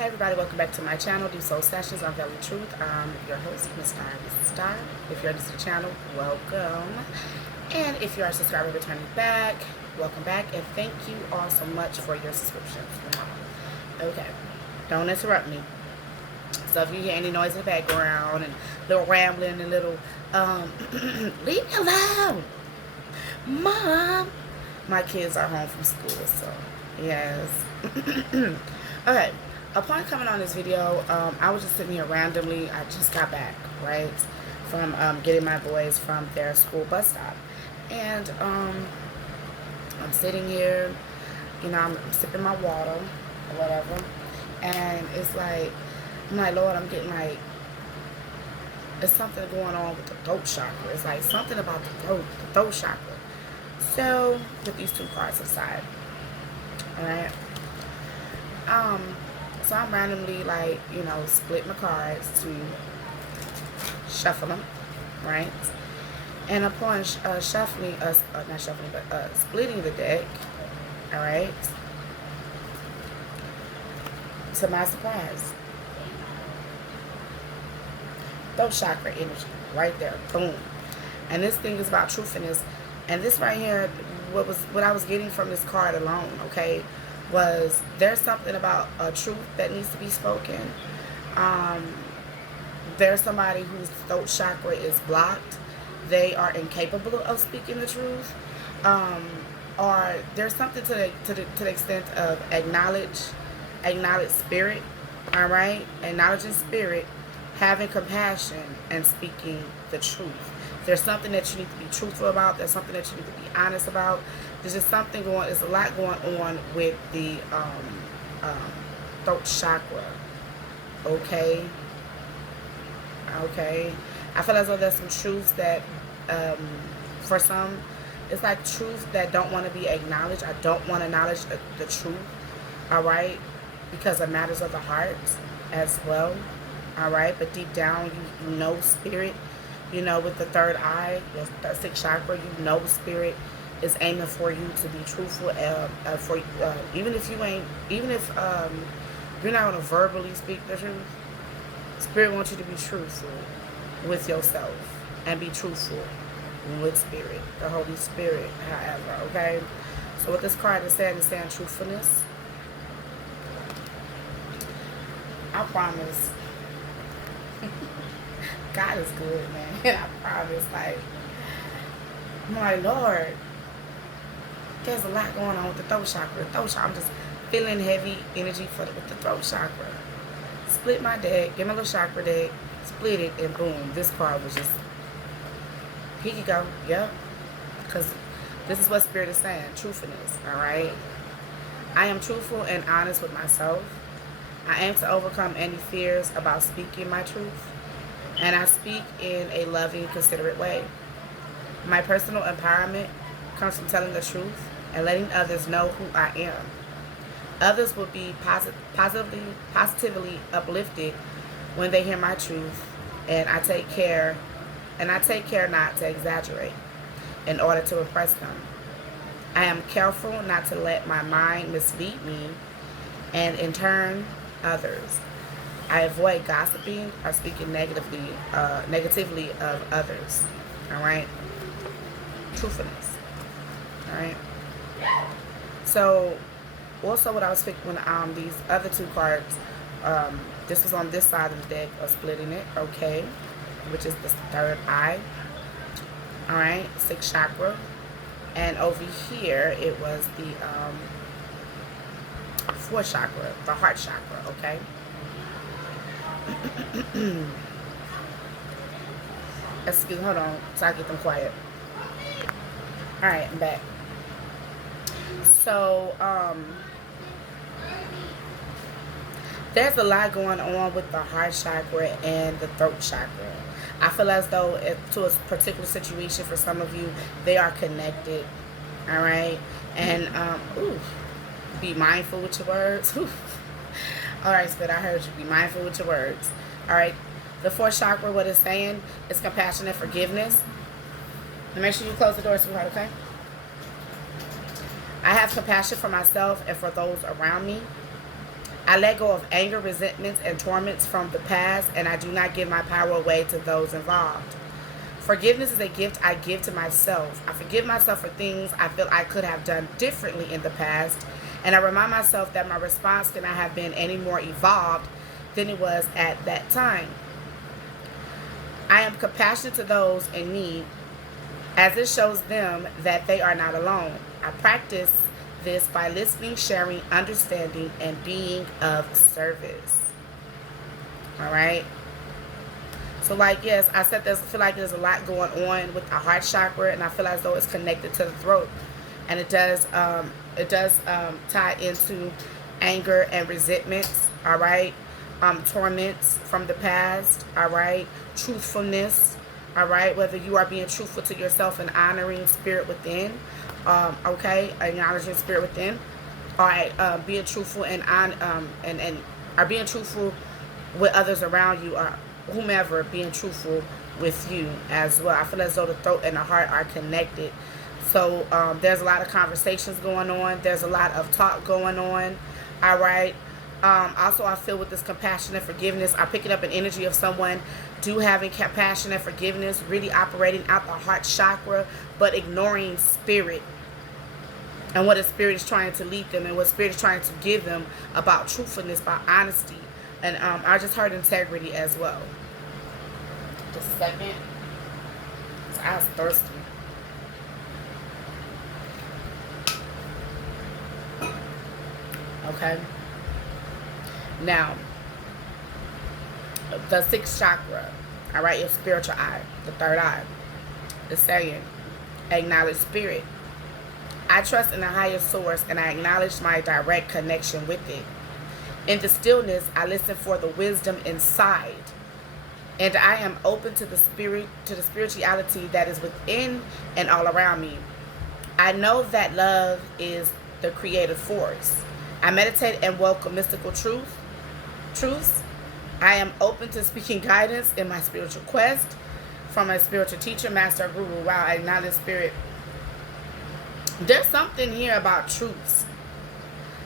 Hey everybody, welcome back to my channel, Do Soul Sessions on Valley Truth. I'm your host, Miss Star. If you're new to the channel, welcome. And if you are a subscriber returning back, welcome back. And thank you all so much for your subscriptions. Okay, don't interrupt me. So if you hear any noise in the background and little rambling and little, leave me alone. Mom, my kids are home from school, so yes. Okay. Upon coming on this video, I was just sitting here randomly. I just got back, right, from getting my boys from their school bus stop. And I'm sitting here, you know, I'm sipping my water or whatever. And it's like, I'm like, Lord, I'm getting like, there's something going on with the throat chakra. It's like something about the throat chakra. So, put these two cards aside. Alright. So I'm randomly, like, you know, split my cards to shuffle them, right? And upon shuffling, not shuffling, but splitting the deck, all right, to my surprise, throat chakra energy, right there, boom. And this thing is about truthfulness. And this right here, what I was getting from this card alone, okay, was there's something about a truth that needs to be spoken. There's somebody whose throat chakra is blocked. They are incapable of speaking the truth. Or there's something to the extent of acknowledge spirit, all right? Acknowledging spirit, having compassion, and speaking the truth. There's something that you need to be truthful about. There's something that you need to be honest about. There's just something there's a lot going on with the throat chakra. Okay. I feel as though there's some truths that, for some, it's like truths that don't want to be acknowledged. I don't want to acknowledge the truth, all right, because of matters of the heart as well, all right. But deep down, you know spirit. You know, with the third eye, the sixth chakra, you know spirit is aiming for you to be truthful. Even if you're not going to verbally speak the truth, spirit wants you to be truthful with yourself and be truthful with spirit, the Holy Spirit, however, okay? So what this card is saying truthfulness. I promise. God is good, man. And I promise, like, my Lord, there's a lot going on with the throat chakra. I'm just feeling heavy energy with the throat chakra. Split my deck, get my little chakra deck, split it, and boom, this card was just, here you go, yep. Because this is what spirit is saying, truthfulness, all right? I am truthful and honest with myself. I aim to overcome any fears about speaking my truth. And I speak in a loving, considerate way. My personal empowerment comes from telling the truth and letting others know who I am. Others will be positively uplifted when they hear my truth, and I take care not to exaggerate in order to impress them. I am careful not to let my mind mislead me, and in turn, others. I avoid gossiping or speaking negatively of others. All right? Truthfulness. All right? So, also what I was picking when these other two cards, this was on this side of the deck, of splitting it, okay, which is the third eye. All right? Sixth chakra. And over here, it was the fourth chakra, the heart chakra, okay? Excuse me, hold on, so I get them quiet. Alright, I'm back. So, there's a lot going on with the heart chakra and the throat chakra. I feel as though to a particular situation for some of you, they are connected. Alright? And, be mindful with your words. Alright, Spit, I heard you. Be mindful with your words. Alright? The fourth chakra, what it's saying is compassion and forgiveness. And make sure you close the door, sweetheart, okay? I have compassion for myself and for those around me. I let go of anger, resentments, and torments from the past, and I do not give my power away to those involved. Forgiveness is a gift I give to myself. I forgive myself for things I feel I could have done differently in the past, and I remind myself that my response cannot have been any more evolved than it was at that time. I am compassionate to those in need, as it shows them that they are not alone. I practice this by listening, sharing, understanding, and being of service. All right. So, like, yes, I said I feel like there's a lot going on with the heart chakra, and I feel as though it's connected to the throat, and it does tie into anger and resentments. All right. Torments from the past. All right. Truthfulness. All right. Whether you are being truthful to yourself and honoring spirit within. Okay. Acknowledging spirit within. All right. Being truthful and are being truthful with others around you, or whomever, being truthful with you as well. I feel as though the throat and the heart are connected. So there's a lot of conversations going on. There's a lot of talk going on. All right. Also, I feel with this compassion and forgiveness, I'm picking up an energy of someone having compassion and forgiveness, really operating out the heart chakra, but ignoring spirit and what the spirit is trying to lead them and what spirit is trying to give them about truthfulness, about honesty. And I just heard integrity as well. Just a second. I was thirsty. Okay. Now, the sixth chakra, all right, your spiritual eye, the third eye, is saying, acknowledge spirit. I trust in the higher source and I acknowledge my direct connection with it. In the stillness, I listen for the wisdom inside, and I am open to the spirituality that is within and all around me. I know that love is the creative force. I meditate and welcome mystical truths. I am open to speaking guidance in my spiritual quest from a spiritual teacher, master, or guru. Wow, I acknowledge spirit. There's something here about truths.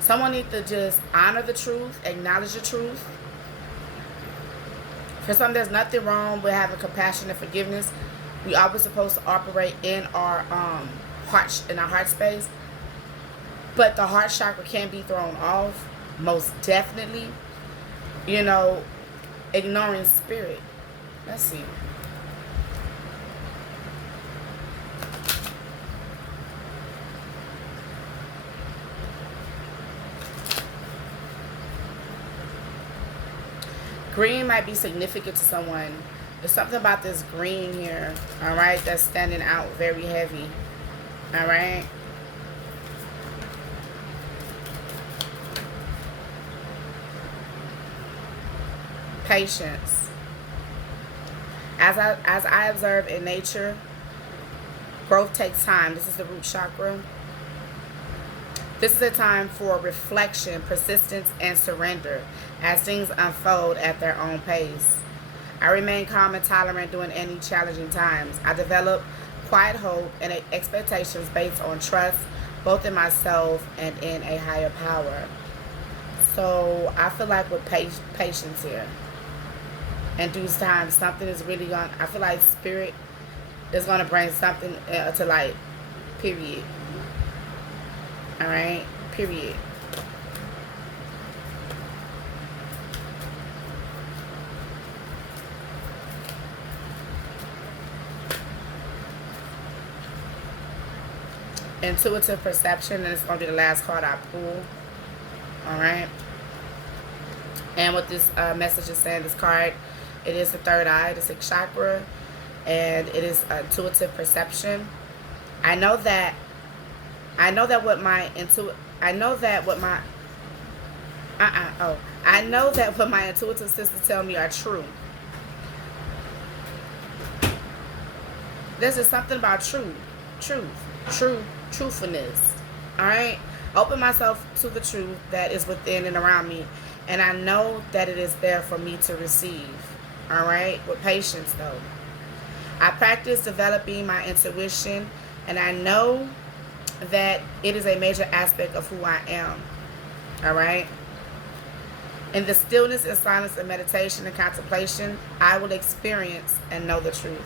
Someone needs to just honor the truth, acknowledge the truth. For some, there's nothing wrong with having compassion and forgiveness. We always supposed to operate in our heart space. But the heart chakra can be thrown off, most definitely. You know, ignoring spirit. Let's see. Green might be significant to someone. There's something about this green here, all right, that's standing out very heavy, all right? Patience. As I observe in nature, growth takes time. This is the root chakra. This is a time for reflection, persistence, and surrender as things unfold at their own pace. I remain calm and tolerant during any challenging times. I develop quiet hope and expectations based on trust, both in myself and in a higher power. So I feel like with patience here, in due time, something is really going to, I feel like spirit is going to bring something to light, period. All right, period. Intuitive perception, and it's going to be the last card I pull. All right. And what this message is saying, this card, it is the third eye, the sixth chakra, and it is intuitive perception. I know that what my intuitive sisters tell me are true. There's just something about truthfulness. All right, open myself to the truth that is within and around me, and I know that it is there for me to receive. All right, with patience though. I practice developing my intuition, and I know that it is a major aspect of who I am. All right. In the stillness and silence of meditation and contemplation, I will experience and know the truth.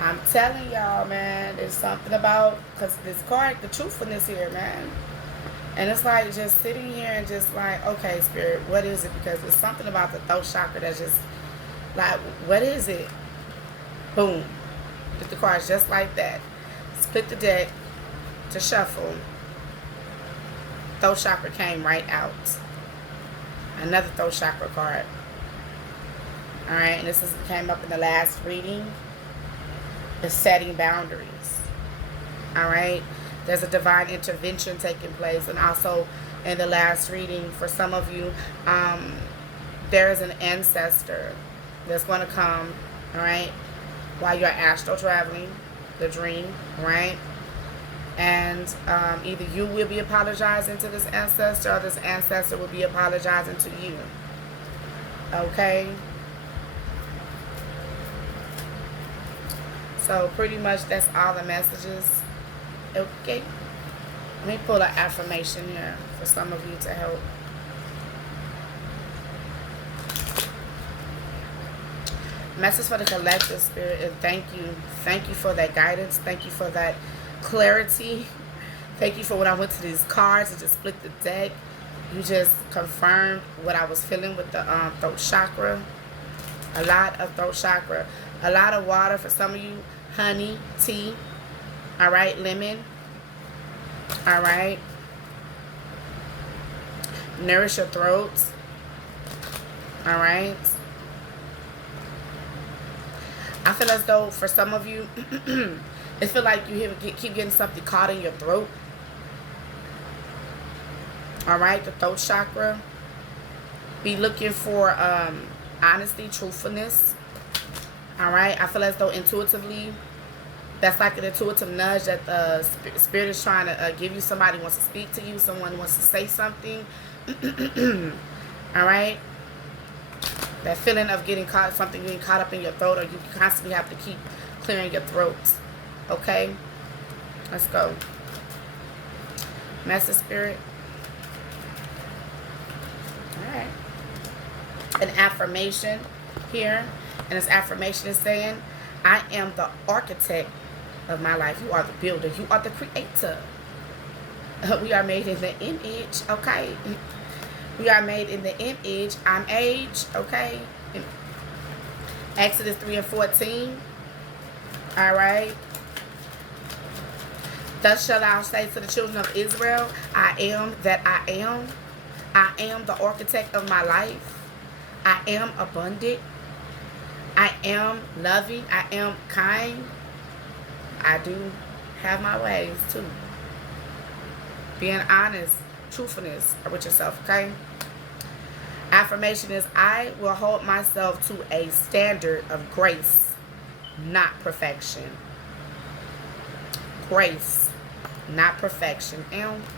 I'm telling y'all, man, there's something about, because this card, the truthfulness here, man. And it's like just sitting here and just like, okay, Spirit, what is it? Because there's something about the throat chakra that's just like, what is it? Boom. Get the cards just like that. Split the deck to shuffle. Throat chakra came right out. Another throat chakra card. Alright, and this came up in the last reading. Is setting boundaries. Alright. There's a divine intervention taking place. And also in the last reading, for some of you, there is an ancestor that's going to come, alright, while you're astral traveling, the dream, right? And either you will be apologizing to this ancestor or this ancestor will be apologizing to you. Okay? So pretty much that's all the messages. Okay? Let me pull an affirmation here for some of you to help. Message for the collective, Spirit, and thank you. Thank you for that guidance. Thank you for that clarity. Thank you for when I went to these cards and just split the deck. You just confirmed what I was feeling with the throat chakra. A lot of throat chakra. A lot of water for some of you. Honey, tea. Alright, lemon. Alright. Nourish your throats. Alright. I feel as though for some of you, it feel like you keep getting something caught in your throat. Alright, the throat chakra. Be looking for honesty, truthfulness. Alright, I feel as though intuitively, that's like an intuitive nudge that the Spirit is trying to give you. Somebody wants to speak to you. Someone wants to say something. Alright. That feeling of getting caught up in your throat, or you constantly have to keep clearing your throat. Okay? Let's go. Master Spirit. Alright. An affirmation here. And this affirmation is saying, I am the architect of my life. You are the builder. You are the creator. We are made in the image. Okay? We are made in the image. I'm aged, okay? Exodus 3:14. Alright. Thus shall thou say to the children of Israel, I am that I am. I am the architect of my life. I am abundant. I am loving. I am kind. I do have my ways too. Being honest. Truthfulness with yourself, okay? Affirmation is, I will hold myself to a standard of grace, not perfection. Grace, not perfection.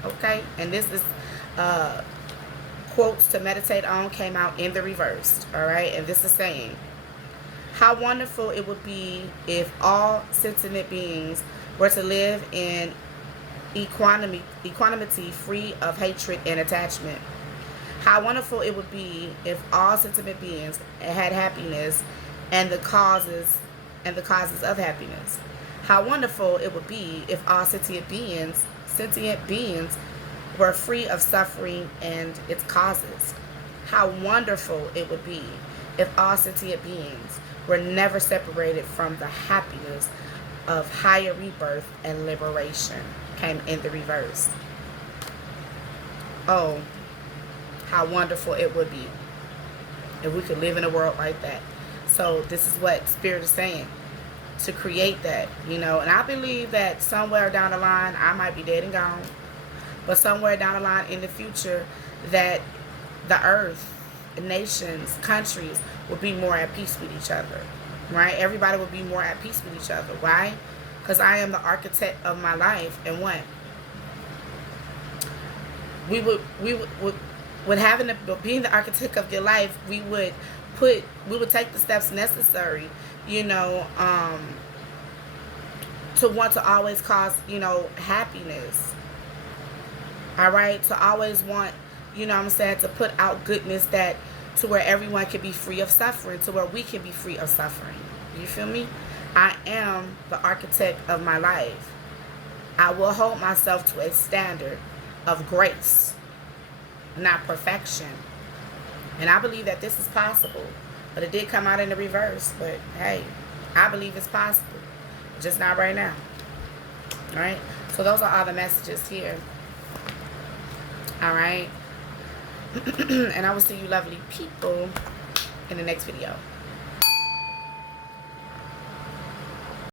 Okay? And this is quotes to meditate on, came out in the reverse. Alright? And this is saying, how wonderful it would be if all sentient beings were to live in equanimity, free of hatred and attachment. How wonderful it would be if all sentient beings had happiness and the causes of happiness. How wonderful it would be if all sentient beings were free of suffering and its causes. How wonderful it would be if all sentient beings were never separated from the happiness of higher rebirth and liberation. Came in the reverse. Oh, how wonderful it would be if we could live in a world like that. So this is what Spirit is saying, to create that, you know. And I believe that somewhere down the line, I might be dead and gone, but somewhere down the line in the future, that the earth, nations, countries will be more at peace with each other, right? Everybody will be more at peace with each other. Why? Because I am the architect of my life. And what? We would being the architect of your life, we would take the steps necessary, you know, to want to always cause, happiness. All right? To always want, to put out goodness to where everyone can be free of suffering, to where we can be free of suffering. You feel me? I am the architect of my life. I will hold myself to a standard of grace, not perfection. And I believe that this is possible. But it did come out in the reverse. But hey, I believe it's possible. Just not right now. Alright? So those are all the messages here. Alright? And I will see you lovely people in the next video.